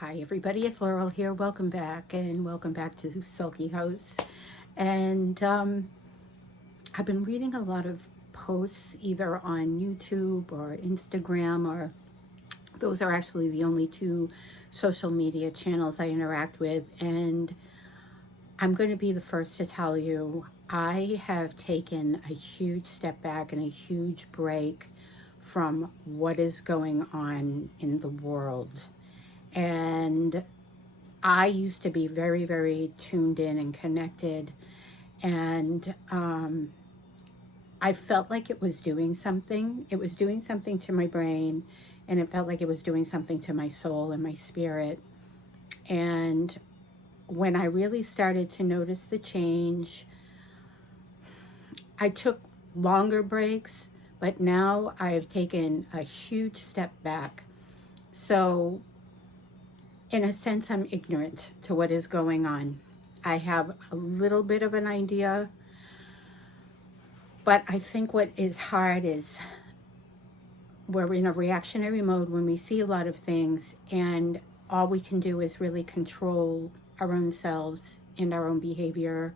Hi everybody, it's Laurel here. Welcome back and welcome back to Sulky House. And I've been reading a lot of posts either on YouTube or Instagram, or those are actually the only two social media channels I interact with. And I'm going to be the first to tell you I have taken a huge step back and a huge break from what is going on in the world. And I used to be very, very tuned in and connected, and I felt like it was doing something. It was doing something to my brain, and it felt like it was doing something to my soul and my spirit. And when I really started to notice the change, I took longer breaks, but now I've taken a huge step back. So, in a sense, I'm ignorant to what is going on. I have a little bit of an idea. But I think what is hard is we're in a reactionary mode when we see a lot of things, and all we can do is really control our own selves and our own behavior,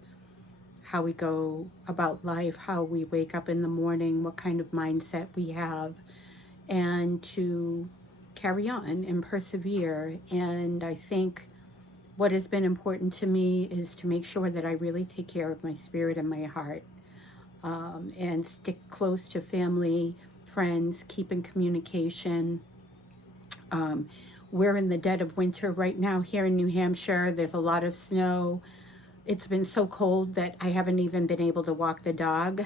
how we go about life, how we wake up in the morning, what kind of mindset we have, and to carry on and persevere. And I think what has been important to me is to make sure that I really take care of my spirit and my heart, and stick close to family, friends, keep in communication. Um, we're in the dead of winter right now here in New Hampshire. There's a lot of snow. It's been so cold that I haven't even been able to walk the dog.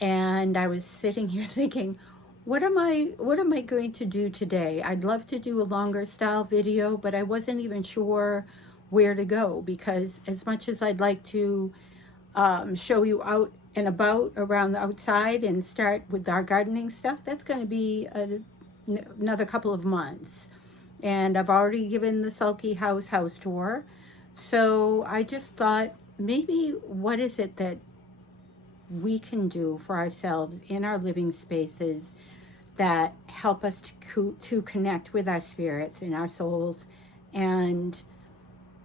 And I was sitting here thinking, what am I going to do today? I'd love to do a longer style video, but I wasn't even sure where to go, because as much as I'd like to show you out and about around the outside and start with our gardening stuff, that's going to be another couple of months. And I've already given the Sulky house tour. So I just thought, maybe what is it that we can do for ourselves in our living spaces that help us to connect with our spirits and our souls, and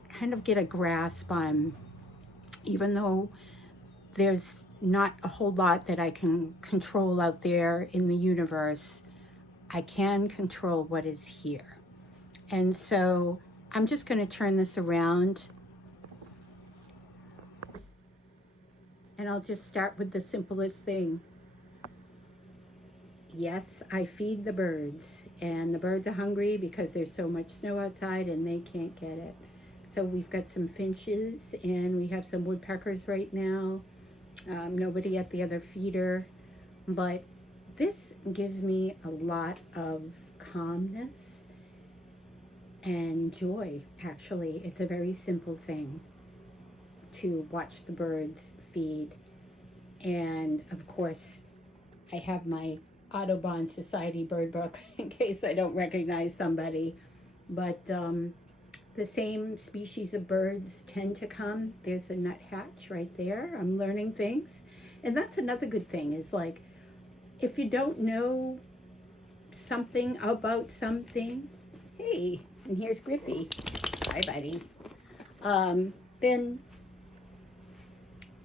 kind of get a grasp on, even though there's not a whole lot that I can control out there in the universe, I can control what is here. And so I'm just going to turn this around, and I'll just start with the simplest thing. Yes, I feed the birds, and the birds are hungry because there's so much snow outside and they can't get it. So we've got some finches and we have some woodpeckers right now. Nobody at the other feeder, but this gives me a lot of calmness and joy. Actually, it's a very simple thing to watch the birds feed. And of course, I have my Audubon Society bird book in case I don't recognize somebody. But the same species of birds tend to come. There's a nuthatch right there. I'm learning things. And that's another good thing, is like, if you don't know something about something, hey, and here's Griffey. Hi, buddy. Then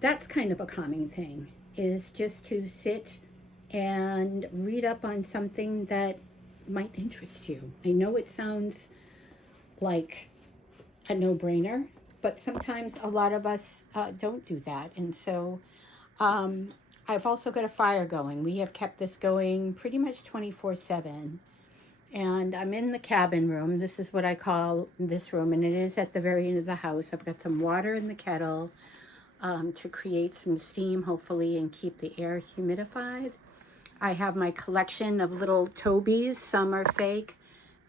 that's kind of a calming thing, is just to sit and read up on something that might interest you. I know it sounds like a no-brainer, but sometimes a lot of us don't do that. And so um, I've also got a fire going. We have kept this going pretty much 24/7. And I'm in the cabin room. This is what I call this room, and it is at the very end of the house. I've got some water in the kettle to create some steam, hopefully, and keep the air humidified. I have my collection of little Tobies. Some are fake,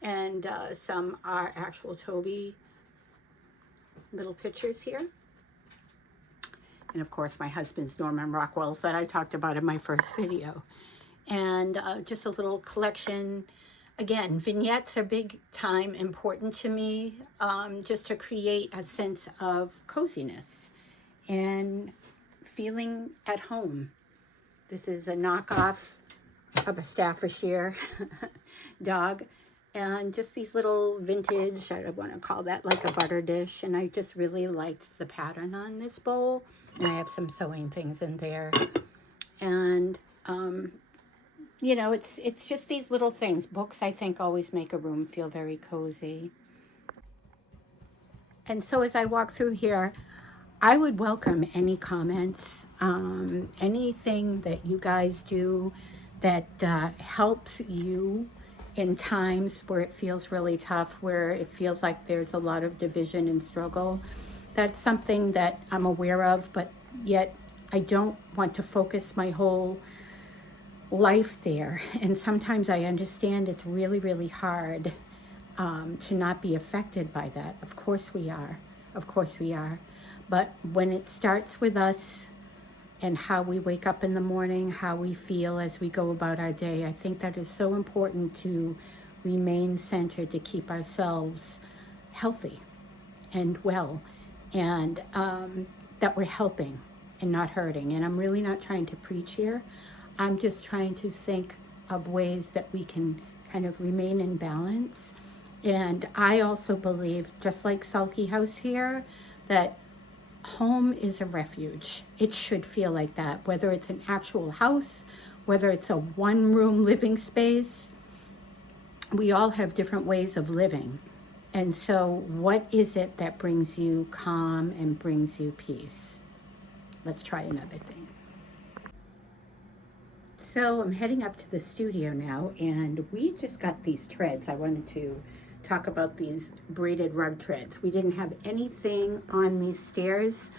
and some are actual Toby little pictures here. And of course, my husband's Norman Rockwell's that I talked about in my first video. And just a little collection. Again, vignettes are big time important to me, just to create a sense of coziness and feeling at home. This is a knockoff of a Staffordshire dog, and just these little vintage, I want to call that like a butter dish, and I just really liked the pattern on this bowl, and I have some sewing things in there. And you know, it's just these little things. Books, I think, always make a room feel very cozy. And so as I walk through here, I would welcome any comments, anything that you guys do that helps you in times where it feels really tough, where it feels like there's a lot of division and struggle. That's something that I'm aware of, but yet I don't want to focus my whole life there. And sometimes I understand it's really, really hard to not be affected by that. Of course we are. Of course we are. But when it starts with us and how we wake up in the morning, how we feel as we go about our day, I think that is so important to remain centered, to keep ourselves healthy and well, and that we're helping and not hurting. And I'm really not trying to preach here. I'm just trying to think of ways that we can kind of remain in balance. And I also believe, just like Sulky House here, that home is a refuge. It should feel like that, whether it's an actual house, whether it's a one-room living space. We all have different ways of living. And so what is it that brings you calm and brings you peace? Let's try another thing. So I'm heading up to the studio now, and we just got these threads. I wanted to talk about these braided rug threads. We didn't have anything on these stairs.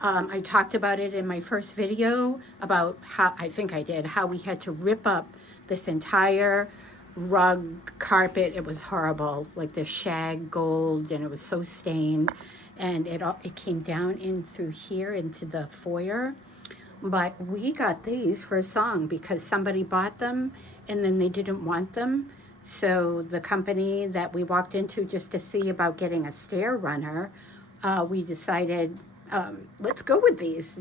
I talked about it in my first video about how, I think I did, how we had to rip up this entire rug carpet. It was horrible, like the shag gold, and it was so stained, and it came down in through here into the foyer. But we got these for a song because somebody bought them and then they didn't want them. So the company that we walked into just to see about getting a stair runner, we decided, let's go with these.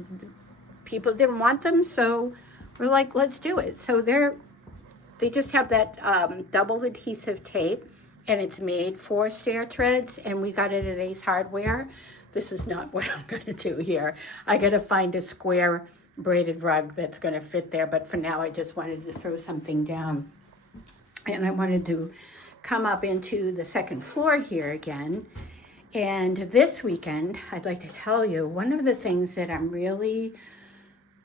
People didn't want them, so we're like, let's do it. So they just have that double adhesive tape, and it's made for stair treads, and we got it at Ace Hardware. This is not what I'm gonna do here. I gotta find a square braided rug that's gonna fit there, but for now I just wanted to throw something down. And I wanted to come up into the second floor here again. And this weekend, I'd like to tell you, one of the things that I'm really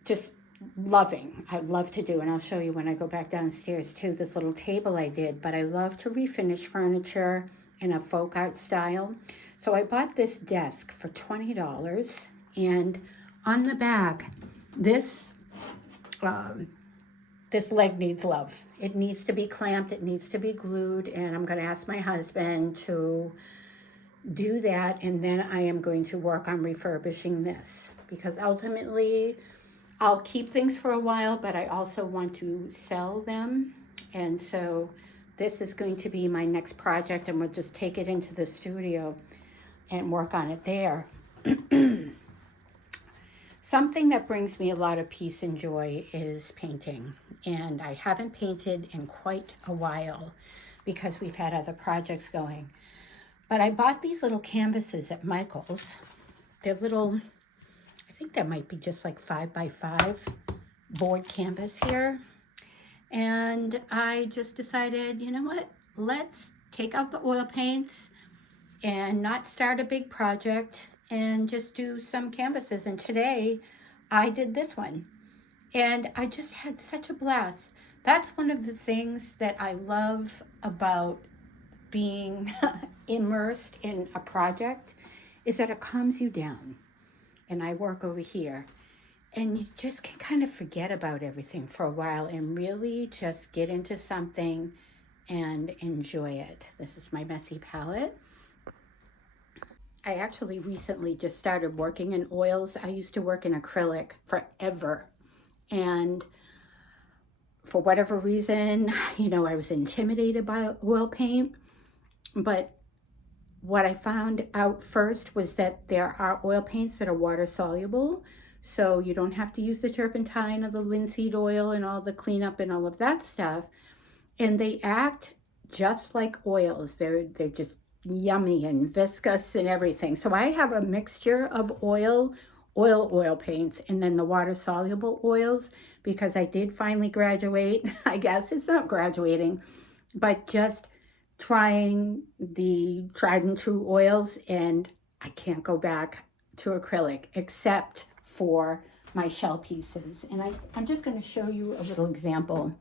just loving, I love to do, and I'll show you when I go back downstairs too, this little table I did, but I love to refinish furniture in a folk art style. So I bought this desk for $20, and on the back, this leg needs love. It needs to be clamped, it needs to be glued, and I'm gonna ask my husband to do that, and then I am going to work on refurbishing this, because ultimately I'll keep things for a while, but I also want to sell them. And so this is going to be my next project, and we'll just take it into the studio and work on it there. Something that brings me a lot of peace and joy is painting. And I haven't painted in quite a while because we've had other projects going. But I bought these little canvases at Michael's. They're little, I think that might be just like 5x5 board canvas here. And I just decided, you know what? Let's take out the oil paints and not start a big project and just do some canvases. And today I did this one, and I just had such a blast. That's one of the things that I love about being immersed in a project, is that it calms you down. And I work over here, and you just can kind of forget about everything for a while and really just get into something and enjoy it. This is my messy palette. I actually recently just started working in oils. I used to work in acrylic forever. And for whatever reason, you know, I was intimidated by oil paint. But what I found out first was that there are oil paints that are water soluble. So you don't have to use the turpentine or the linseed oil and all the cleanup and all of that stuff. And they act just like oils. They're just yummy and viscous and everything. So I have a mixture of oil paints, and then the water soluble oils, because I did finally graduate. I guess it's not graduating, but just trying the tried and true oils, and I can't go back to acrylic except for my shell pieces. And I'm just going to show you a little example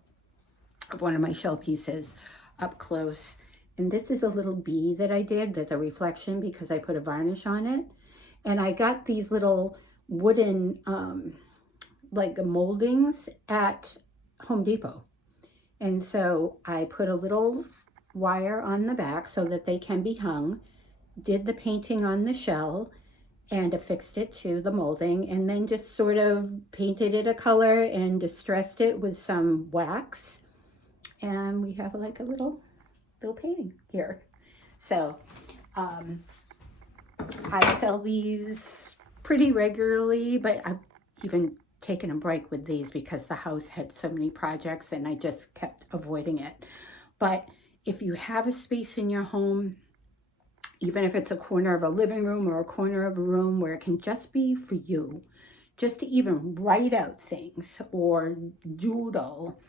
of one of my shell pieces up close. And this is a little bee that I did. There's a reflection because I put a varnish on it. And I got these little wooden like moldings at Home Depot. And so I put a little wire on the back so that they can be hung, did the painting on the shell, and affixed it to the molding, and then just sort of painted it a color and distressed it with some wax. And we have like a little painting here. So I sell these pretty regularly, but I've even taken a break with these because the house had so many projects and I just kept avoiding it. But if you have a space in your home, even if it's a corner of a living room or a corner of a room where it can just be for you, just to even write out things or doodle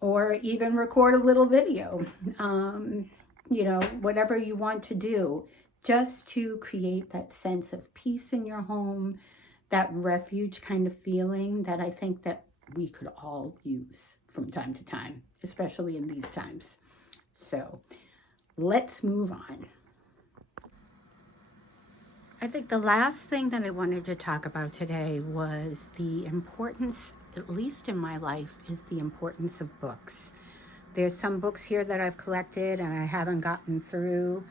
or even record a little video, you know, whatever you want to do, just to create that sense of peace in your home, that refuge kind of feeling that I think that we could all use from time to time, especially in these times. So let's move on. I think the last thing that I wanted to talk about today was the importance, at least in my life, is the importance of books. There's some books here that I've collected and I haven't gotten through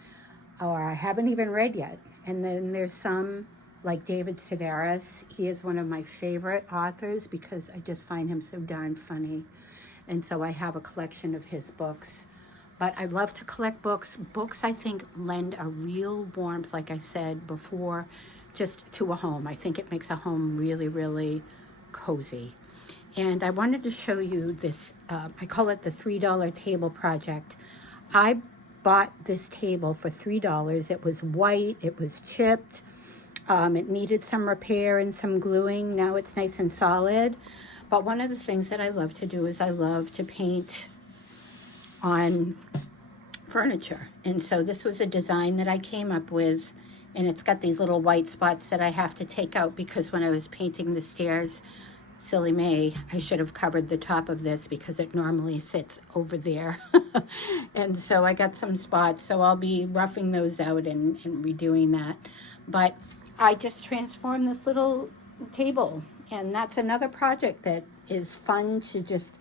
or I haven't even read yet. And then there's some like David Sedaris. He is one of my favorite authors because I just find him so darn funny. And so I have a collection of his books. But I love to collect books. Books, I think, lend a real warmth, like I said before, just to a home. I think it makes a home really, really cozy. And I wanted to show you this, I call it the $3 table project. I bought this table for $3. It was white, it was chipped, it needed some repair and some gluing. Now it's nice and solid. But one of the things that I love to do is I love to paint on furniture. And so this was a design that I came up with, and it's got these little white spots that I have to take out because when I was painting the stairs, silly me, I should have covered the top of this because it normally sits over there. And so I got some spots, so I'll be roughing those out and redoing that. But I just transformed this little table, and that's another project that is fun to just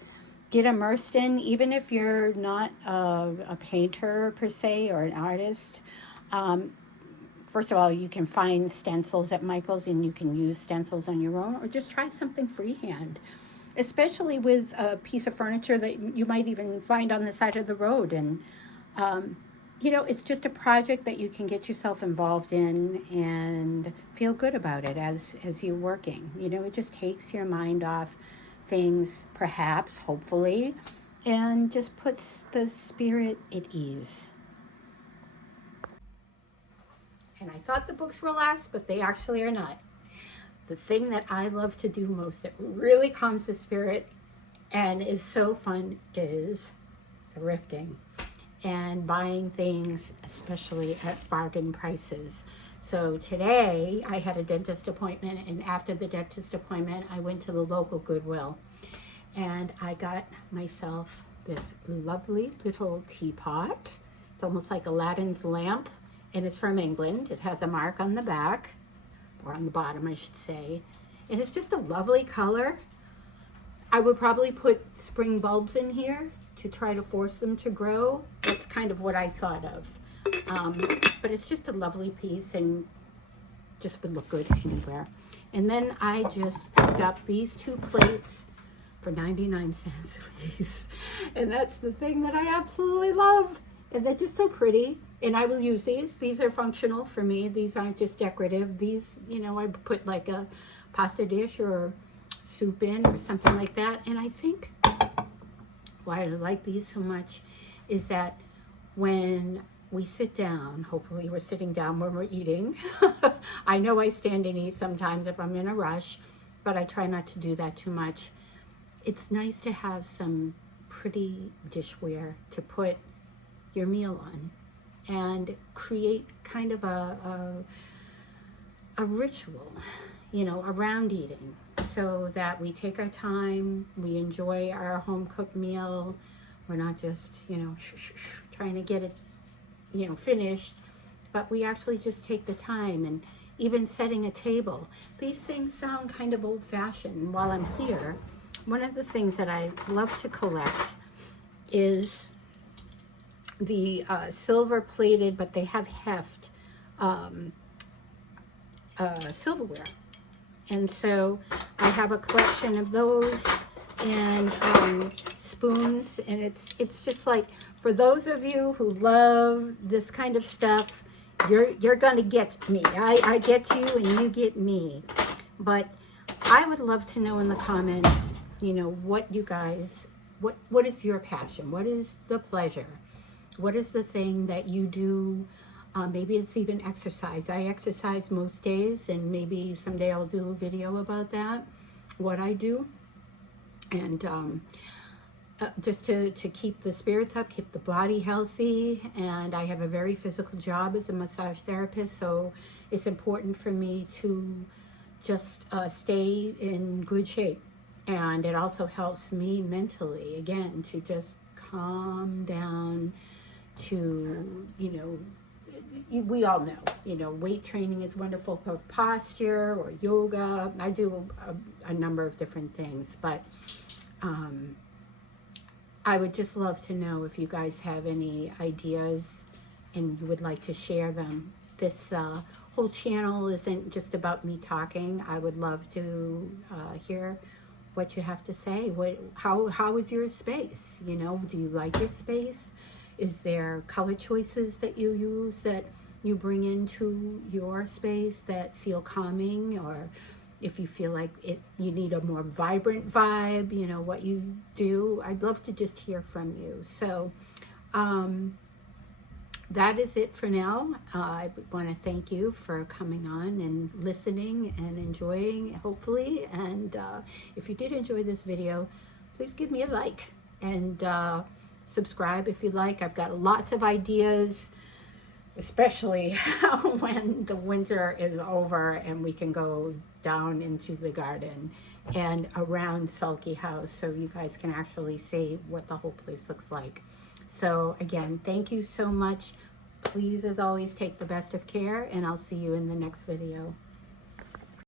get immersed in, even if you're not a painter per se or an artist. First of all, you can find stencils at Michael's and you can use stencils on your own, or just try something freehand, especially with a piece of furniture that you might even find on the side of the road. And you know, it's just a project that you can get yourself involved in and feel good about it as you're working. You know, it just takes your mind off things, perhaps, hopefully, and just puts the spirit at ease. And I thought the books were last, but they actually are not. The thing that I love to do most that really calms the spirit and is so fun is thrifting and buying things, especially at bargain prices. So today I had a dentist appointment, and after the dentist appointment, I went to the local Goodwill and I got myself this lovely little teapot. It's almost like Aladdin's lamp, and it's from England. It has a mark on the back, or on the bottom, I should say. And it's just a lovely color. I would probably put spring bulbs in here to try to force them to grow. That's kind of what I thought of. But it's just a lovely piece and just would look good anywhere. And then I just picked up these two plates for 99 cents a piece. And that's the thing that I absolutely love. And they're just so pretty. And I will use these. These are functional for me. These aren't just decorative. These, you know, I put like a pasta dish or soup in or something like that. And I think why I like these so much is that when we sit down, hopefully we're sitting down when we're eating. I know I stand and eat sometimes if I'm in a rush, but I try not to do that too much. It's nice to have some pretty dishware to put your meal on and create kind of a ritual, you know, around eating, so that we take our time, we enjoy our home cooked meal. We're not just, you know, trying to get it, you know, finished, but we actually just take the time. And even setting a table, these things sound kind of old fashioned. While I'm here, one of the things that I love to collect is the silver plated, but they have heft silverware. And so I have a collection of those, and spoons, and it's just like, for those of you who love this kind of stuff, you're gonna get me. I get you and you get me. But I would love to know in the comments, you know, what you guys, what is your passion? What is the pleasure? What is the thing that you do? Maybe it's even exercise. I exercise most days, and maybe someday I'll do a video about that, what I do. And just to keep the spirits up, keep the body healthy. And I have a very physical job as a massage therapist, so it's important for me to just stay in good shape. And it also helps me mentally, again, to just calm down, to, you know, we all know, you know, weight training is wonderful for posture, or yoga. I do a number of different things, but I would just love to know if you guys have any ideas and you would like to share them. This whole channel isn't just about me talking. I would love to hear what you have to say. How is your space? You know, do you like your space? Is there color choices that you use that you bring into your space that feel calming? Or if you feel like you need a more vibrant vibe, you know, what you do. I'd love to just hear from you. So that is it for now. I want to thank you for coming on and listening and enjoying, hopefully. And if you did enjoy this video, please give me a like, and subscribe if you like. I've got lots of ideas, especially when the winter is over and we can go down into the garden and around Sulky House, so you guys can actually see what the whole place looks like. So again, thank you so much. Please, as always, take the best of care, and I'll see you in the next video.